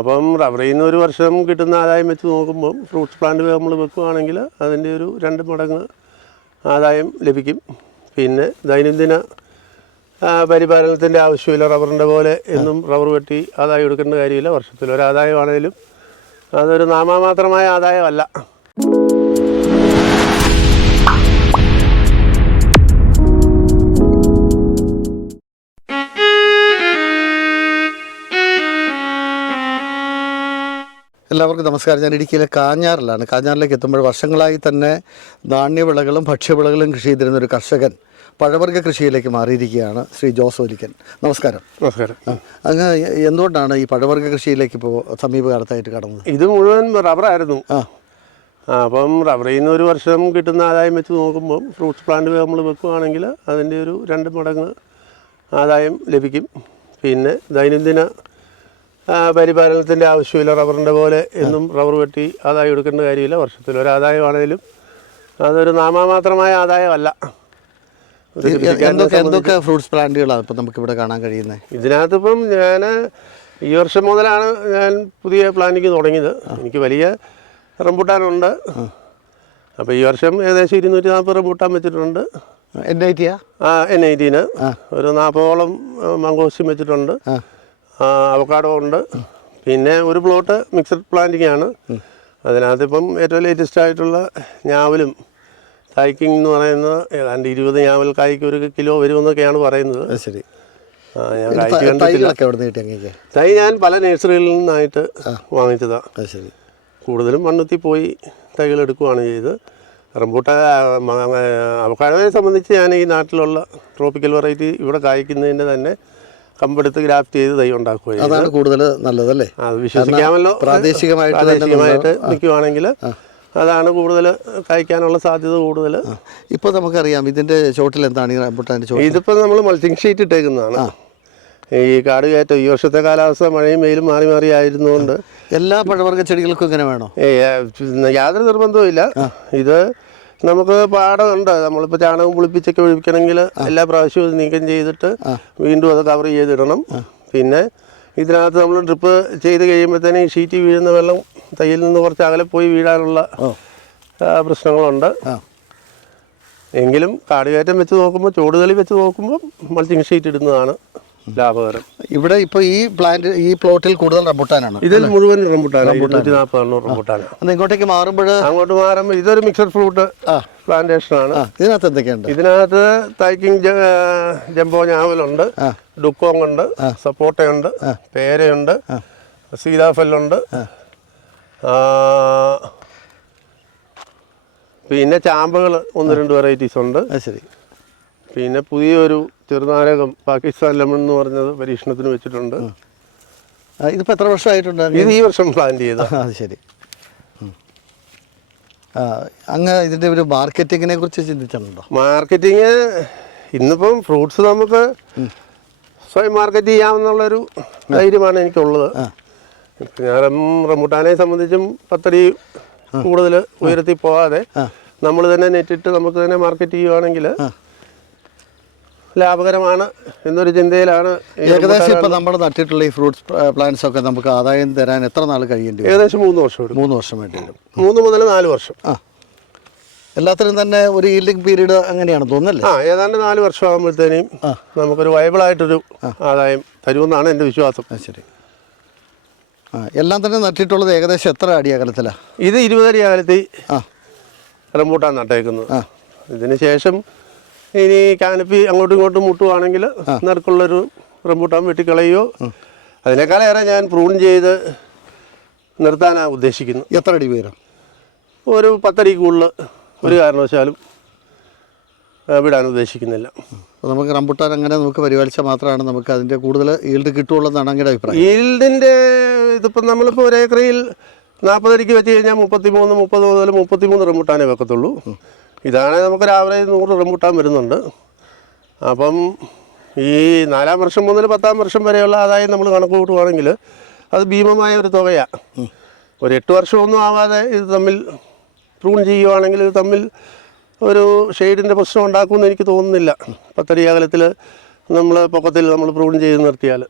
അപ്പം റബ്ബറിൽ നിന്ന് ഒരു വർഷം കിട്ടുന്ന ആദായം വെച്ച് നോക്കുമ്പോൾ ഫ്രൂട്ട്സ് പ്ലാന്റ് നമ്മൾ വെക്കുകയാണെങ്കിൽ അതിന്റെ ഒരു രണ്ട് മടങ്ങ് ആദായം ലഭിക്കും. പിന്നെ ദൈനംദിന പരിപാലനത്തിന്റെ ആവശ്യമില്ല റബ്ബറിന്റെ പോലെ എന്നും റബ്ബർ വെട്ടി ആദായം എടുക്കേണ്ട കാര്യമില്ല. ആദായമാണേലും അതൊരു നാമമാത്രമായ ആദായമല്ല. എല്ലാവർക്കും നമസ്കാരം. ഞാൻ ഇടുക്കിയിലെ കാഞ്ഞാറിലാണ്. കാഞ്ഞാറിലേക്ക് എത്തുമ്പോൾ വർഷങ്ങളായി തന്നെ നാണ്യവിളകളും ഭക്ഷ്യവിളകളും കൃഷി ചെയ്തിരുന്ന ഒരു കർഷകൻ പഴവർഗ കൃഷിയിലേക്ക് മാറിയിരിക്കുകയാണ് ശ്രീ ജോസ് ഒലിക്കൻ. നമസ്കാരം. നമസ്കാരം. അങ്ങ് എന്തുകൊണ്ടാണ് ഈ പഴവർഗ കൃഷിയിലേക്ക് ഇപ്പോൾ സമീപകാലത്തായിട്ട് കടന്നത്? ഇത് മുഴുവൻ റബ്ബറായിരുന്നു. ആ. ആ, അപ്പം റബ്ബറിൽ നിന്ന് ഒരു വർഷം കിട്ടുന്ന ആദായം വെച്ച് നോക്കുമ്പോൾ ഫ്രൂട്ട്സ് പ്ലാന്റ് നമ്മൾ വെക്കുകയാണെങ്കിൽ അതിന്റെ ഒരു രണ്ട് മടങ്ങ് ആദായം ലഭിക്കും. പിന്നെ ദൈനംദിന പരിപാലനത്തിന്റെ ആവശ്യമില്ല റബ്ബറിന്റെ പോലെ എന്നും റബ്ബർ വെട്ടി ആദായം എടുക്കേണ്ട കാര്യമില്ല. വർഷത്തിൽ ഒരു ആദായമാണെങ്കിലും അതൊരു നാമമാത്രമായ ആദായമല്ല. എന്തൊക്കെ എന്തൊക്കെ ഫ്രൂട്ട്സ് പ്ലാന്റുകളാണ് ഇപ്പം നമുക്കിവിടെ കാണാൻ കഴിയുന്നത്? ഇതിനകത്തിപ്പം ഞാൻ ഈ വർഷം മുതലാണ് ഞാൻ പുതിയ പ്ലാനിങ് തുടങ്ങിയത്. എനിക്ക് വലിയ റംബൂട്ടാനുണ്ട്. അപ്പോൾ ഈ വർഷം ഏകദേശം ഇരുന്നൂറ്റി നാൽപ്പത് റംബൂട്ടാൻ വെച്ചിട്ടുണ്ട്. എൻ ഐ ഐറ്റിയാ ആ എൻ ഐ ടീന് ഒരു നാൽപ്പതോളം മംഗോസ്റ്റും വെച്ചിട്ടുണ്ട്. അവക്കാടോ ഉണ്ട്. പിന്നെ ഒരു പ്ലോട്ട് മിക്സഡ് പ്ലാന്റിംഗ് ആണ് അതിനകത്ത് ഇപ്പം ഏറ്റവും ലേറ്റസ്റ്റ് ആയിട്ടുള്ള ഞാവലും കായ്ക്കിങ് എന്ന് പറയുന്നത് ഏതാണ്ട് ഇരുപത് ഞാവൽ കായ്ക്ക് ഒരു കിലോ വരുമെന്നൊക്കെയാണ് പറയുന്നത്. ശരി. ഞാൻ കണ്ടിട്ടില്ല. തൈ ഞാൻ പല നഴ്സറികളിൽ നിന്നായിട്ട് വാങ്ങിച്ചതാണ് ശരി. കൂടുതലും മണ്ണുത്തി പോയി തൈകൾ എടുക്കുകയാണ് ചെയ്ത് റംബൂട്ട അവക്കാടനെ സംബന്ധിച്ച് ഞാൻ ഈ നാട്ടിലുള്ള ട്രോപ്പിക്കൽ വെറൈറ്റി ഇവിടെ കായ്ക്കുന്നതിന്റെ തന്നെ കമ്പെടുത്ത് ഗ്രാഫ്റ്റ് ചെയ്ത് തൈ ഉണ്ടാക്കുകയാണ് അതാണ് കൂടുതൽ നല്ലതല്ലേ? അത് വിശ്വസിക്കാമല്ലോ. പ്രാദേശികമായിട്ട് പ്രാദേശികമായിട്ട് നിൽക്കുവാണെങ്കിൽ അതാണ് കൂടുതൽ കഴിക്കാനുള്ള സാധ്യത കൂടുതൽ. ഇപ്പോൾ നമുക്കറിയാം ഇതിന്റെ ചോട്ടിൽ എന്താണ് ഈ റംബുട്ടാന്റെ ചോട്ടിൽ ഇതിപ്പോൾ നമ്മൾ മൾട്ടിങ് ഷീറ്റ് ഇട്ടേക്കുന്നതാണ്. ഈ കാട് കയറ്റം ഈ വർഷത്തെ കാലാവസ്ഥ മഴയും വെയിലും മാറി മാറി ആയിരുന്നുകൊണ്ട് എല്ലാ പഴവർഗ ചെടികൾക്കും ഇങ്ങനെ വേണോ? യാതൊരു നിർബന്ധവും ഇല്ല ഇത് നമുക്ക് പാടമുണ്ട് നമ്മളിപ്പോൾ ചാണകം പുളിപ്പിച്ചൊക്കെ ഒഴിക്കണമെങ്കിൽ എല്ലാ പ്രാവശ്യവും അത് നീക്കം ചെയ്തിട്ട് വീണ്ടും അത് കവർ ചെയ്തിടണം. പിന്നെ ഇതിനകത്ത് നമ്മൾ ഡ്രിപ്പ് ചെയ്ത് കഴിയുമ്പോഴത്തേനും ഈ ഷീറ്റ് വീഴുന്ന വെള്ളം തയ്യിൽ നിന്ന് കുറച്ച് അകലെ പോയി വീഴാനുള്ള പ്രശ്നങ്ങളുണ്ട്. എങ്കിലും കാടുകയറ്റം വെച്ച് നോക്കുമ്പോൾ ചൂടുതളി വെച്ച് നോക്കുമ്പോൾ മൾച്ചിങ് ഷീറ്റ് ഇടുന്നതാണ്. ലാഭകരം. ഇവിടെ ഇപ്പോൾ ഈ പ്ലാന്റ് ഈ പ്ലോട്ടിൽ കൂടുതൽ റംബുട്ടാനാണ് ഇതിൽ മുഴുവൻ ഇരുന്നൂറ്റി അന്ന് ഇങ്ങോട്ടേക്ക് മാറുമ്പോൾ അങ്ങോട്ട് മാറുമ്പോൾ ഇതൊരു മിക്സഡ് ഫ്രൂട്ട് പ്ലാന്റേഷൻ ആണ്. ആ ഇതിനകത്ത് എന്തൊക്കെയുണ്ട്? ഇതിനകത്ത് തൈക്കിങ് ജംബോ ഞാവലുണ്ട് ഡുക്കോങ് ഉണ്ട് സപ്പോട്ടയുണ്ട് പേരയുണ്ട് സീതാഫലുണ്ട് പിന്നെ ചാമ്പകൾ ഒന്ന് രണ്ട് വെറൈറ്റീസ് ഉണ്ട്. ശരി. പിന്നെ പുതിയൊരു ചെറുനാരകം പാകിസ്ഥാൻ ലെമൺ എന്ന് പറഞ്ഞത് പരീക്ഷണത്തിന് വെച്ചിട്ടുണ്ട്. ഇതിപ്പോൾ എത്ര വർഷമായിട്ടുണ്ട്? ഇത് ഈ വർഷം പ്ലാൻ ചെയ്ത അത് ശരി. അങ്ങ് ഇതിന്റെ ഒരു മാർക്കറ്റിങ്ങിനെ കുറിച്ച് ചിന്തിച്ചിട്ടുണ്ടോ? മാർക്കറ്റിങ് ഇന്നിപ്പം ഫ്രൂട്ട്സ് നമുക്ക് സ്വയം മാർക്കറ്റ് ചെയ്യാമെന്നുള്ളൊരു ധൈര്യമാണ് എനിക്കുള്ളത്. ഞാൻ റംബുട്ടാനെ സംബന്ധിച്ചും പത്തടി കൂടുതൽ ഉയരത്തിൽ പോകാതെ നമ്മൾ തന്നെ നെറ്റിട്ട് നമുക്ക് തന്നെ മാർക്കറ്റ് ചെയ്യുവാണെങ്കിൽ ലാഭകരമാണ് എന്നൊരു ചിന്തയിലാണ് ഏകദേശം ഇപ്പോൾ നമ്മൾ നട്ടിട്ടുള്ള ഈ ഫ്രൂട്ട്സ് പ്ലാന്റ്സ് ഒക്കെ നമുക്ക് ആദായം തരാൻ എത്ര നാൾ കഴിയേണ്ടി വരും? ഏകദേശം മൂന്ന് വർഷം മൂന്ന് വർഷം വേണ്ടി വരും. മൂന്ന് മുതൽ നാല് വർഷം. ആ. എല്ലാത്തിനും തന്നെ ഒരു ഈൽഡിംഗ് പീരീഡ് അങ്ങനെയാണ് തോന്നുന്നല്ലേ? ആ ഏതാണ്ട് നാല് വർഷം ആകുമ്പോഴത്തേനും നമുക്കൊരു വയബിൾ ആയിട്ടൊരു ആദായം തരുമെന്നാണ് എന്റെ വിശ്വാസം. ആ ശരി. ആ എല്ലാം തന്നെ നട്ടിട്ടുള്ളത് ഏകദേശം എത്ര അടി അകലത്തിലാണ് ഇത് ഇരുപതടി അകലത്തിൽ ആ. റംബൂട്ടാണ് നട്ടേക്കുന്നത്. ആ. ഇതിന് ശേഷം ഇനി കാനപ്പി അങ്ങോട്ടും ഇങ്ങോട്ടും മുട്ടുവാണെങ്കിൽ നടുക്കുള്ളൊരു റംബൂട്ടാൻ വെട്ടിക്കളയോ അതിനേക്കാളേറെ ഞാൻ പ്രൂൺ ചെയ്ത് നിർത്താനാണ് ഉദ്ദേശിക്കുന്നത് എത്ര അടി ഉയരം? ഒരു പത്തടി കൂടുതൽ ഒരു കാരണവശാലും വിടാൻ ഉദ്ദേശിക്കുന്നില്ല. അപ്പോൾ നമുക്ക് റംബുട്ടാൻ അങ്ങനെ നമുക്ക് പരിപാലിച്ചാൽ മാത്രമാണ് നമുക്ക് അതിന്റെ കൂടുതൽ ഈൽഡ് കിട്ടുള്ളതാണ് അങ്ങനെ അങ്ങയുടെ അഭിപ്രായം. ഈൽഡിന്റെ ഇതിപ്പം നമ്മളിപ്പോൾ ഒരു ഏക്കറിൽ നാൽപ്പതടിക്ക് വെച്ച് കഴിഞ്ഞാൽ മുപ്പത്തി മൂന്ന് മുപ്പത് മുതൽ മുപ്പത്തി മൂന്ന് റംബൂട്ടാനേ വെക്കത്തുള്ളൂ. ഇതാണെങ്കിൽ നമുക്കൊരു ആവറേജ് നൂറ് റംബൂട്ടാൻ വരുന്നുണ്ട്. അപ്പം ഈ നാലാം വർഷം മുതൽ പത്താം വർഷം വരെയുള്ള ആദായം നമ്മൾ കണക്ക് കൂട്ടുവാണെങ്കിൽ അത് ഭീമമായ ഒരു തുകയാണ് ഒരു എട്ട് വർഷമൊന്നും ആവാതെ ഇത് തമ്മിൽ പ്രൂൺ ചെയ്യുവാണെങ്കിൽ ഇത് തമ്മിൽ ഒരു ഷെയ്ഡിന്റെ പ്രശ്നം ഉണ്ടാക്കുമെന്ന് എനിക്ക് തോന്നുന്നില്ല. പത്തടി അകലത്തിൽ നമ്മൾ പൊക്കത്തിൽ നമ്മൾ പ്രൂൺ ചെയ്ത് നിർത്തിയാൽ.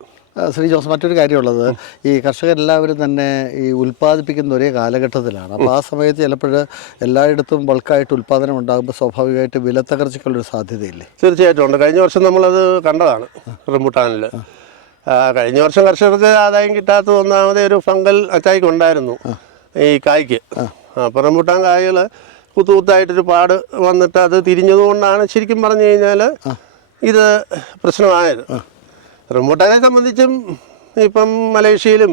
ശ്രീ ജോസ് മറ്റൊരു കാര്യമുള്ളത്. ഈ കർഷകരെല്ലാവരും തന്നെ ഈ ഉൽപ്പാദിപ്പിക്കുന്ന ഒരേ കാലഘട്ടത്തിലാണ്. അപ്പോൾ ആ സമയത്ത് ചിലപ്പോൾ എല്ലായിടത്തും ബൾക്കായിട്ട് ഉൽപ്പാദനം ഉണ്ടാകുമ്പോൾ സ്വാഭാവികമായിട്ട് വിലത്തകർച്ചയ്ക്കുള്ളൊരു സാധ്യതയില്ലേ? തീർച്ചയായിട്ടും ഉണ്ട്. കഴിഞ്ഞ വർഷം നമ്മളത് കണ്ടതാണ് റംബുട്ടാനിൽ. കഴിഞ്ഞ വർഷം കർഷകർക്ക് ആദായം കിട്ടാത്ത ഒന്നാമതേ ഒരു ഫംഗൽ അറ്റാക്ക് ഉണ്ടായിരുന്നു ഈ കായ്ക്ക്. അപ്പോൾ റംബുട്ടാൻ കായകൾ കുത്തു കുത്തായിട്ടൊരു പാട് വന്നിട്ട് അത് തിരിഞ്ഞതുകൊണ്ടാണ് ശരിക്കും പറഞ്ഞു കഴിഞ്ഞാൽ ഇത് പ്രശ്നമായത്. റംബുട്ടാനെ സംബന്ധിച്ചും ഇപ്പം മലേഷ്യയിലും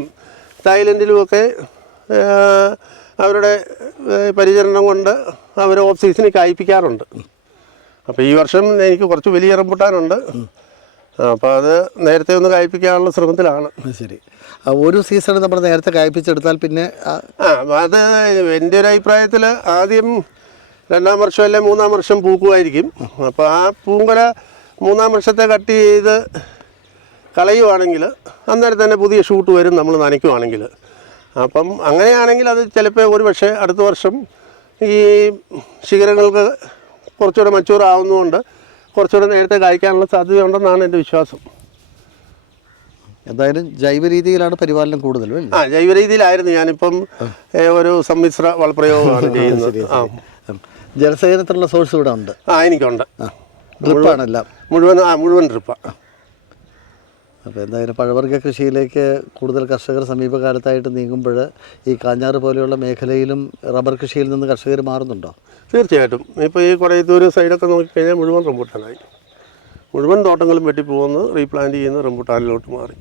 തായ്ലൻഡിലും ഒക്കെ അവരുടെ പരിചരണം കൊണ്ട് അവർ ഓഫ് സീസണിൽ കായ്പ്പിക്കാറുണ്ട്. അപ്പോൾ ഈ വർഷം എനിക്ക് കുറച്ച് വലിയ റംബൂട്ടാനുണ്ട്. അപ്പോൾ അത് നേരത്തെ ഒന്ന് കായ്പ്പിക്കാനുള്ള ശ്രമത്തിലാണ്. ശരി. ആ, ഒരു സീസൺ നമ്മൾ നേരത്തെ കായ്പ്പിച്ചെടുത്താൽ പിന്നെ ആ, ആ അത് എന്റെ ഒരു അഭിപ്രായത്തിൽ ആദ്യം രണ്ടാം വർഷം അല്ലെ മൂന്നാം വർഷം പൂക്കുമായിരിക്കും. അപ്പോൾ ആ പൂങ്കല മൂന്നാം വർഷത്തെ കട്ട് ചെയ്ത് കളയുവാണെങ്കിൽ അന്നേരം തന്നെ പുതിയ ഷൂട്ട് വരും നമ്മൾ നനയ്ക്കുവാണെങ്കിൽ. അപ്പം അങ്ങനെയാണെങ്കിൽ അത് ചിലപ്പോൾ ഒരു പക്ഷേ അടുത്ത വർഷം ഈ ശിഖരങ്ങൾക്ക് കുറച്ചുകൂടെ മച്ചൂർ ആവുന്നതുകൊണ്ട് കുറച്ചുകൂടെ നേരത്തെ കായ്ക്കാനുള്ള സാധ്യതയുണ്ടെന്നാണ് എന്റെ വിശ്വാസം. എന്തായാലും ജൈവ രീതിയിലാണ് പരിപാലനം കൂടുതൽ ആ ജൈവ രീതിയിലായിരുന്നു. ഞാനിപ്പം ഒരു സമ്മിശ്ര വളപ്രയോഗമാണ് ചെയ്യുന്നത്. ആ. ജലസേചനത്തിനുള്ള സോഴ്സ് ഇവിടെ ഉണ്ട്. ആ എനിക്കുണ്ട്. ഡ്രിപ്പാണെല്ലാം മുഴുവൻ ആ മുഴുവൻ ട്രിപ്പാണ് അപ്പോൾ എന്തായാലും പഴവർഗ കൃഷിയിലേക്ക് കൂടുതൽ കർഷകർ സമീപകാലത്തായിട്ട് നീങ്ങുമ്പോൾ ഈ കാഞ്ഞാറ് പോലെയുള്ള മേഖലയിലും റബ്ബർ കൃഷിയിൽ നിന്ന് കർഷകർ മാറുന്നുണ്ടോ? തീർച്ചയായിട്ടും. ഇപ്പോൾ ഈ കൊടയത്തൂർ സൈഡൊക്കെ നോക്കിക്കഴിഞ്ഞാൽ മുഴുവൻ റംബൂട്ടാനായി. മുഴുവൻ തോട്ടങ്ങളും വെട്ടിപ്പോകുന്നു റീപ്ലാന്റ് ചെയ്യുന്ന റംബൂട്ടാനിലോട്ട് മാറി.